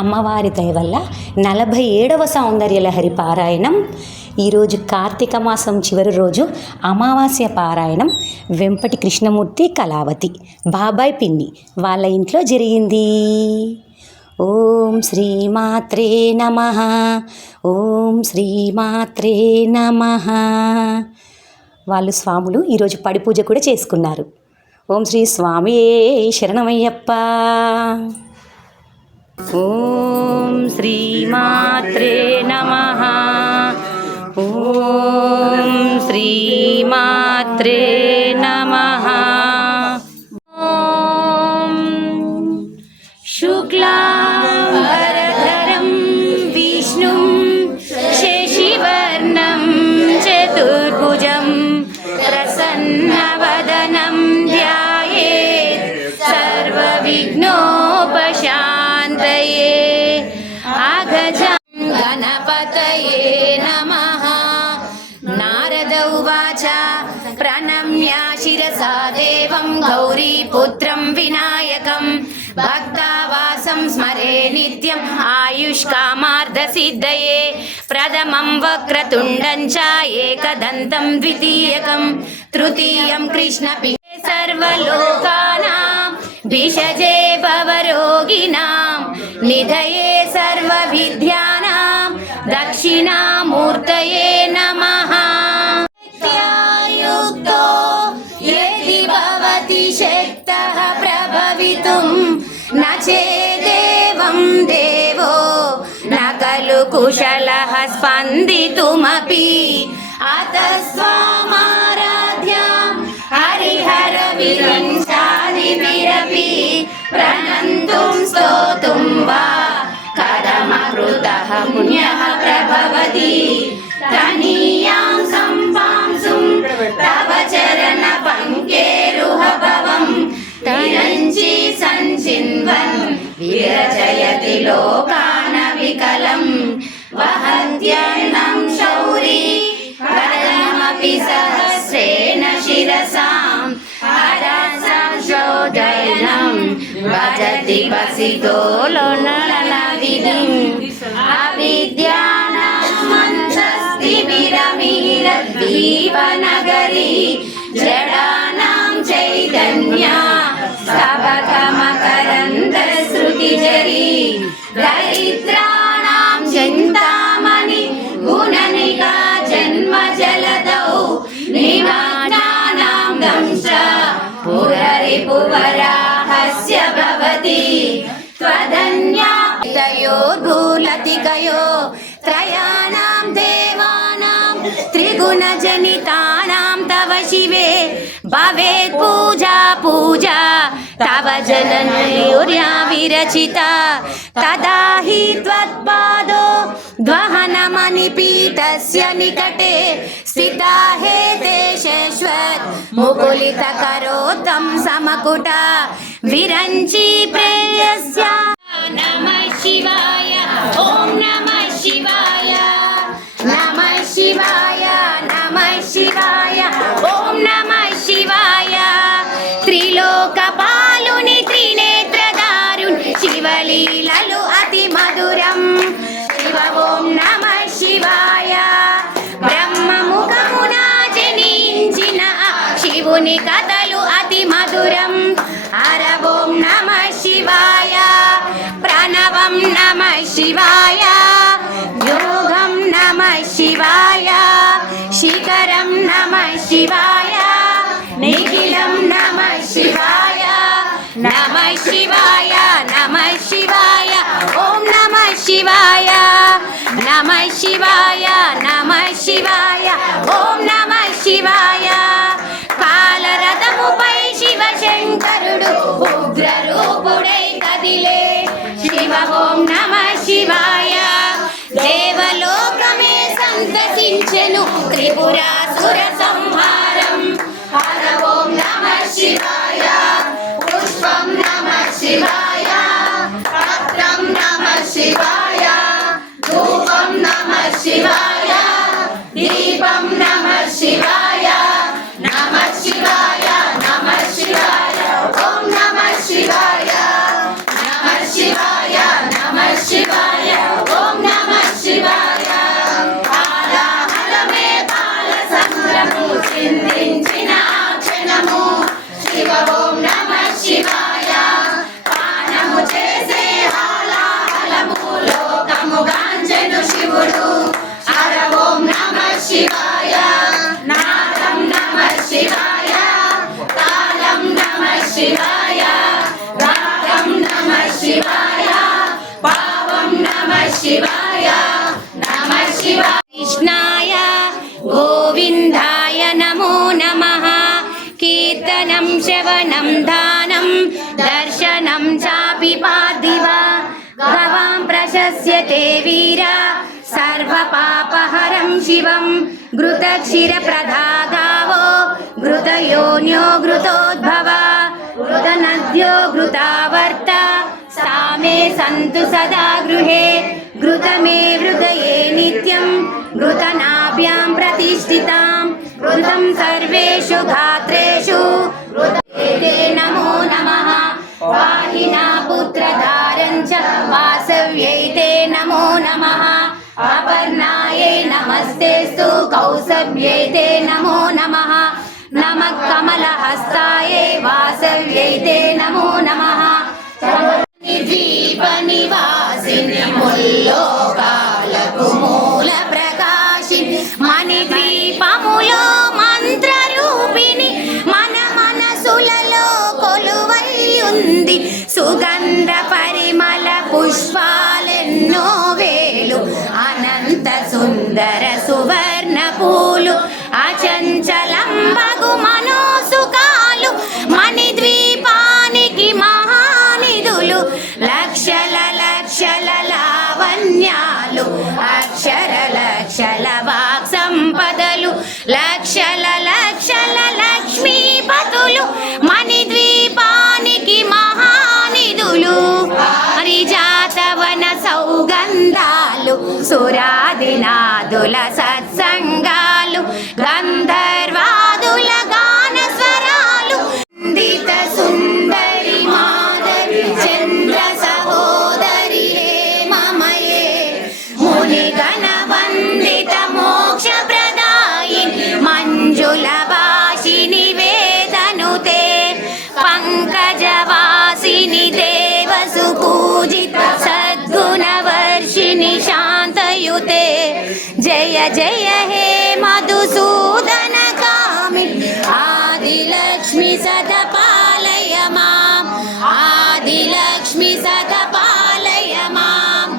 అమ్మవారి దయ వల్ల 47వ సౌందర్యలహరి పారాయణం ఈరోజు కార్తీక మాసం చివరి రోజు అమావాస్య పారాయణం వెంపటి కృష్ణమూర్తి కళావతి బాబాయ్ పిన్ని వాళ్ళ ఇంట్లో జరిగింది. ఓం శ్రీమాత్రే నమః. ఓం శ్రీమాత్రే నమః. వాళ్ళు స్వాములు ఈరోజు పడి పూజ కూడా చేసుకున్నారు. ఓం శ్రీ స్వామియే శరణమయ్యప్ప. ఓం శ్రీమాత్రే నమః. ఓం శ్రీమాత్రే నమః. ఓం శుక్లాంబరధరం విష్ణుం శశివర్ణం చతుర్భుజం ప్రసన్నవదనం ధ్యాయేత్ సర్వవిఘ్నోపశాంతయే. అగజం గణపతయే నమః. నారద ఉవాచ ప్రణమ్య శిరసా దేవం గౌరీపుత్రం వినాయకం భక్తావాసం స్మరే నిత్యం ఆయుష్కామార్థసిద్ధయే. ప్రథమం వక్రతుండం చ ఏకదంతం ద్వితీయకం తృతీయం కృష్ణపిడే సర్వలోకానాం భిషజే భవరోగిణాం నిధయే సర్వవిద్యానాం దక్షిణామూర్తయే నమః. యుక్తో యది భవతి శక్తః ప్రభవితుం న చేదేవం దేవో న ఖలు కుశలః స్పందితుమపి అతస్త్వామారాధ్యాం హరిహర విరించాదిభిరపి ప్రణంతుం స్తోతుం వా కథమకృతః పుణ్యః ప్రభవతి. తనీయాం సంపాంసుం తవ చరణ పంకేరుహ భవం విరంచి సంచిన్వన్ విరచయతి లోకాన వికలం వహత్యన్నం శౌరీ కరణమపి సహస్రేణ శిరసాం హరసంశోదయనం భజతి వసితో లోనలవిధిం అవిద్యానామంతస్తిమిరమిహిరద్వీపనగరీ జడానాం చైతన్య స్తబకమకరందశ్రుతిజరీ దరిద్రాణాం చింతామణి గుణనికా జన్మజలదౌ నిమగ్నానాం దంశ పురరిపువరాహస్య భవతి. త్వదన్యాయోర్భూలతికయో త్రయాణాం దేవానాం త్రిగుణజనితానాం తవ శివే భవేత్ పూజా పూజా తవ జననయోర్యా విరచిత. తదా హి త్వత్పాదో ద్వహనమణిపీఠస్య నికటే స్థితా హే దేశేశ్వర్ ముకులితకరోత్తం సమకుట విరంచి ప్రేయస్య. నమః శివాయ. ఓం నమః శివాయ. నమః శివాయ. నమః శివాయ. ఓం నమః శివాయ. త్రిలోకపాలుని త్రినేత్రదారుని శివలీలలు అతి మధురం. శివ ఓం నమః శివాయ. బ్రహ్మముఖమున జనించిన శివుని కథలు అతి మధురం. హర ఓం నమః శివాయ. ప్రణవం నమః శివాయ. యోగం నమః శివాయ. శిఖరం నమః శివాయ. నిఖిలం నమః శివాయ. నమః శివాయ. నమః శివాయ. ఓం నమః శివాయ. నమః శివాయ. నమః శివాయ. ఓం నమః శివాయ. కాలరథముపై శివశంకరుడు ఉగ్రరూపుడై కదిలే. శివ ఓం నమః శివాయ. దేవలోకమే సంతసించెను త్రిపురాసుర సంహారం. హర ఓం నమః శివాయ. పుష్పం నమః శివాయ. పత్రం నమః శివాయ. ధూపం నమః శివాయ. దీపం నమః శివాయ. నమః శివాయ. నమః శివాయ. ఓం నమః శివాయ. నమః శివాయ. నమః శివాయ. प्रपद्यस्य ते वीरा सर्वपापहरं शिवं घृतक्षीरप्रदागावो घृतयोन्यो घृतोद्भवा घृतनद्यो घृतावर्ता सा मे सन्तु सदा गृहे घृतमे हृदये नित्यं घृतनाभ्यां प्रतिष्ठितां घृतं सर्वेषु गात्रेषु घृते नमो नमः वाहिना पुत्रधारं च वासव्यै ते नमो नमः अपर्णायै नमस्तेस्तु कौसव्यै ते नमो नमः नमः कमलहस्तायै वासव्यै ते नमो नमः द्वीपनिवासिनि मुल्लोकाలకు మూల ప్రకాశిని మణిద్వీపములో మంత్రరూపిణి మన మనసులలో కొలువై ఉంది సుగంధ పరిమళ పుష్పాలెన్నో వేలు అనంత సుందర సువర్ణ పూలు అచంచలం బగు మనోసుకాలు మణిద్వీపానికి మహానిధులు లక్షల లక్షల లావణ్యాలు అక్షర లక్షల వాక్ సంపదలు లక్షల లక్షల లక్ష్మీపతులు మణిద్వీపానికి మహానిధులు హరిజాతవన సౌగంధాలు సురాదినాదుల సత్సంగాలు గంధర్వాదుల గాన స్వరాలు దిత సుందరి మాధవి చంద్ర సహోదరి హేమమయే మునిగణ వందిత మోక్ష ప్రదాయిని మంజుల భాషిని వేదనుతే పంకజవాసిని దేవసు పూజిత సద్గుణవర్షిణి శాంతయుతే జయ జయ హే మధుసూదన కామి ఆదిలక్ష్మి సదపాలయ మాం ఆదిలక్ష్మి సదపాలయ మాం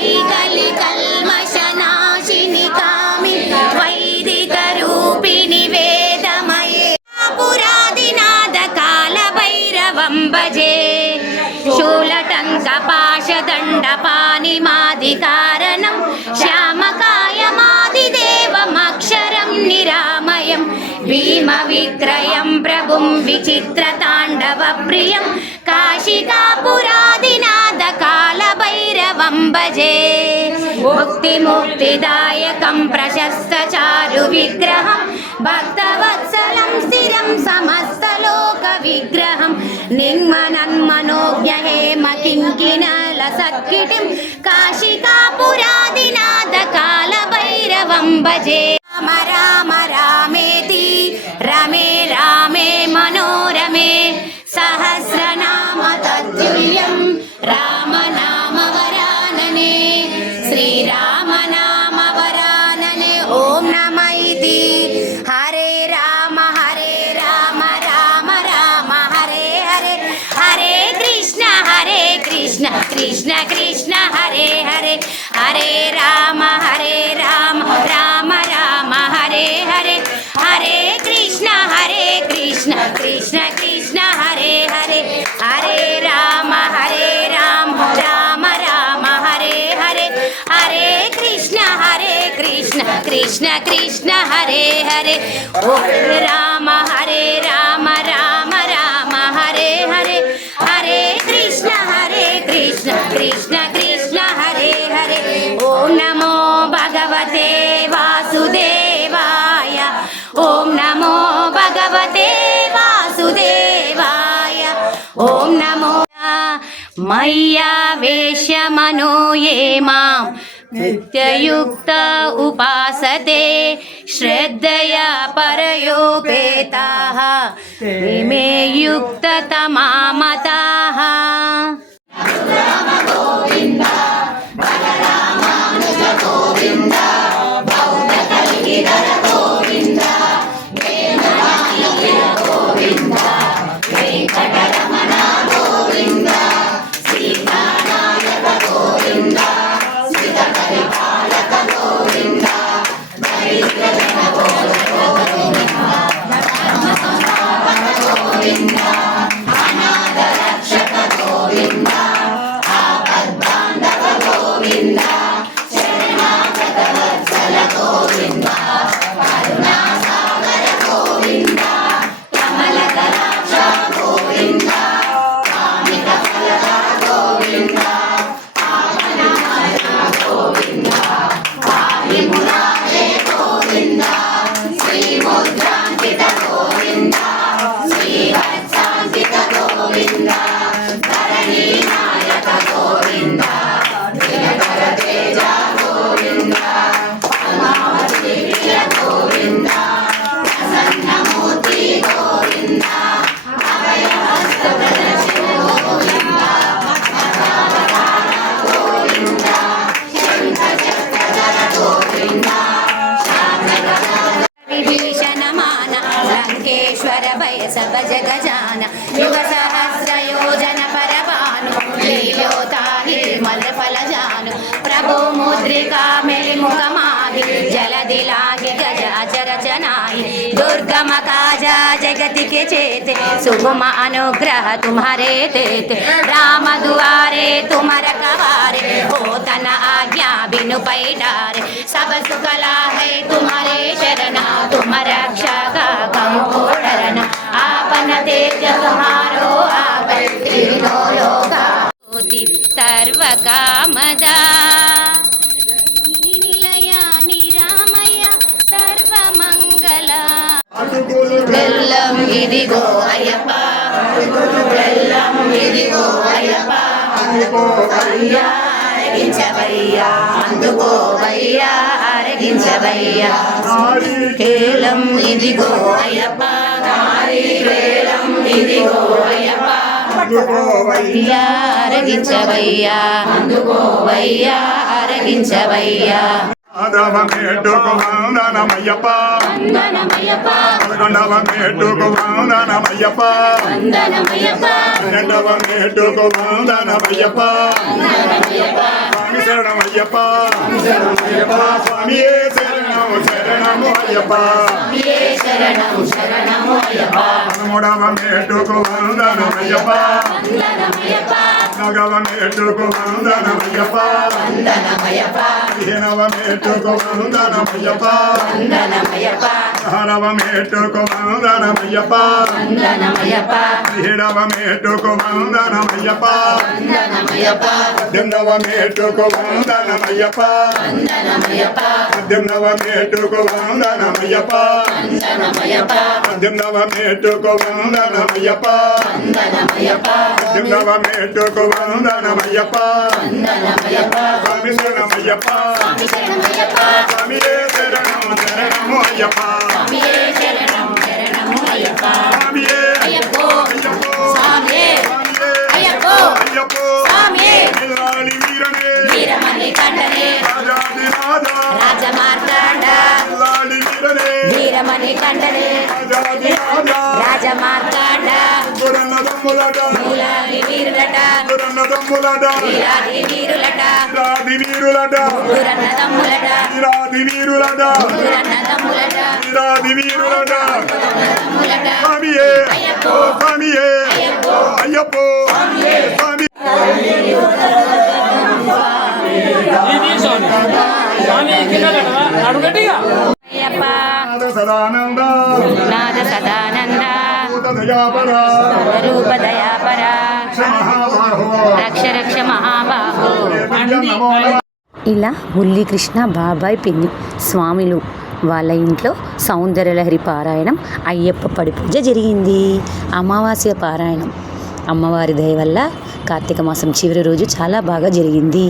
ఐకలి కల్మషనాశిని కామి వైదిక రూపిణి వేదమయే పురాదినాద కాల భైరవం భజే శూలటంక పాశదండ పానిమాదికారణం శ్యామకాయమాదిదేవమక్షరం నిరామయం భీమ విక్రయం ప్రభుం విచిత్రతాండవ ప్రియం కాశికాపురాదినాద కాల భైరవం భజే ముక్తిదాయకం ప్రశస్త చారు విగ్రహం భక్తవత్సలం స్థిరం సమస్తలోక విగ్రహం నిర్మనన్మనోజ్ఞ హేమ కింకిణల సత్కిటిం కాశికాపురాదినాద కాల భైరవం భజే రామ రామ రామేతి రమే రామే మనోరమే సహస్రనామ తత్తుల్యం రామనామ వరాననే శ్రీరామ నామ వరాననే ఓం నమ ఇతి హరే రామ రామ రామ హరే హరే హరే కృష్ణ కృష్ణ కృష్ణ హరే హరే హరే రామ రామ రామ హరే హరే హరే కృష్ణ కృష్ణ కృష్ణ హరే హరే హరే రామ రామ రామ హరే హరే హరే కృష్ణ కృష్ణ కృష్ణ హరే హరే ఓ రామ రామ రామ హరే హరే హరే కృష్ణ కృష్ణ కృష్ణ హరే హరే ఓం నమో భగవతే వాసుదేవాయ ఓం నమో భగవతే వాసుదేవాయ ఓం నమో మయ్యా వేశ్య మనో ఏ మాం నిత్యయుక్త ఉపాసతే శ్రద్ధయా పరయోపేతాః మే యుక్తతమా మతాః అనాథ రక్ష फल जानु प्रभु मुद्रिका मेरे मुख माहि जलधि लागे गजाचर चनाई दुर्गम काजा जगत के चेते सुगम अनुग्रह तुम्हारे तेते राम दुआरे तुम रखवारे हो तन आज्ञा बिनु पैठारे सब सुखला है तुम्हारे शरणा तुम रक्षा का कम डरना आपन तेज तुम्हारो आप तीनों लोका सर्व कामदा निलय निरामय सर्व मंगल బెల్లం ఇదిగో అయ్యప్ప బెల్లం ఇదిగో అయ్యప్ప అందుకోవయ్యా అరగించవయ్యా అందుకోవయ్యా అరగించవయ్యా కేలం ఇదిగో అయ్యప్ప కేలం ఇదిగో అయ్యప్ప అందుకోవయ్యా అరగించవయ్యా అందుకోవయ్యా అరగించవయ్యా ఆదవమేటుకు వందనమయ్యప్ప వందనమయ్యప్ప పదకొండవమేటుకు వందనమయ్యప్ప వందనమయ్యప్ప పన్నెండవమేటుకు వందనమయ్యప్ప వందనమయ్యప్ప స్వామి శరణమయ్యప్ప స్వామియే శరణము శరణము అయ్యప్ప స్వామియే శరణం శరణము అయ్యప్ప పదమూడవమేటుకు వందనమయ్యప్ప వందనమయ్యప్ప నాగవమేటుకు వందనమయ్యప్ప వందనమయ్యప్ప పదిహేనవమేటుకు వందనమయ్యప్ప వందనమయ్యప్ప పదహారవమేటుకు వందనమయ్యప్ప వందనమయ్యప్ప పదిహేడవమేటుకు వందనమయ్యప్ప వందనమయ్యప్ప పద్దెనిమిదవమేటుకు వందనమయ్యప్ప వందనమయ్యప్ప పద్దెనిమిదవమేటుకు వందనమయ్యప్ప వందనమయ్యప్ప పద్దెనిమిదవమేటుకు వందనమయ్యప్ప వందనమయ్యప్ప పద్దెనిమిదవమేటుకు వందనమయ్యప్ప వందనమయ్యప్ప స్వామి శరణమయ్యప్ప స్వామి శరణమయ్యప్ప స్వామియే శరణము శరణము అయ్యప్ప స్వామియే శరణం శరణము అయ్యప్ప స్వామియే అయ్యప్పో అయ్యప్పో స్వామియే స్వామియే అయ్యప్పో అయ్యప్పో స్వామియే వీరాళి వీరనే వీరమణి కంఠనే రాజాదిరాజ రాజమార్తాండ వీరాళి వీరనే వీరమణి కంఠనే రాజాదిరాజ రాజమార్తాండ దురన్నదమ్ములట మూలాది వీరులట దురన్నదమ్ములట వీరాది వీరులట వీరాది వీరులట దురన్నదమ్ములట వీరాది వీరులట దురన్నదమ్ములట వీరాది వీరులట దమ్ములట స్వామియే అయ్యప్పో స్వామియే అయ్యప్పో అయ్యప్పో స్వామి అయ్యప్ప సదానంద నాద సదానంద దయాపర రూప దయాపర మహాబాహో రక్ష రక్ష మహాబాహో నమో ఇలా మురళీకృష్ణ బాబాయ్ పిన్ని స్వామిలు వాళ్ళ ఇంట్లో సౌందర్యలహరి పారాయణం అయ్యప్ప పడి పూజ జరిగింది. అమావాస్య పారాయణం అమ్మవారి దయ వల్ల కార్తీక మాసం చివరి రోజు చాలా బాగా జరిగింది.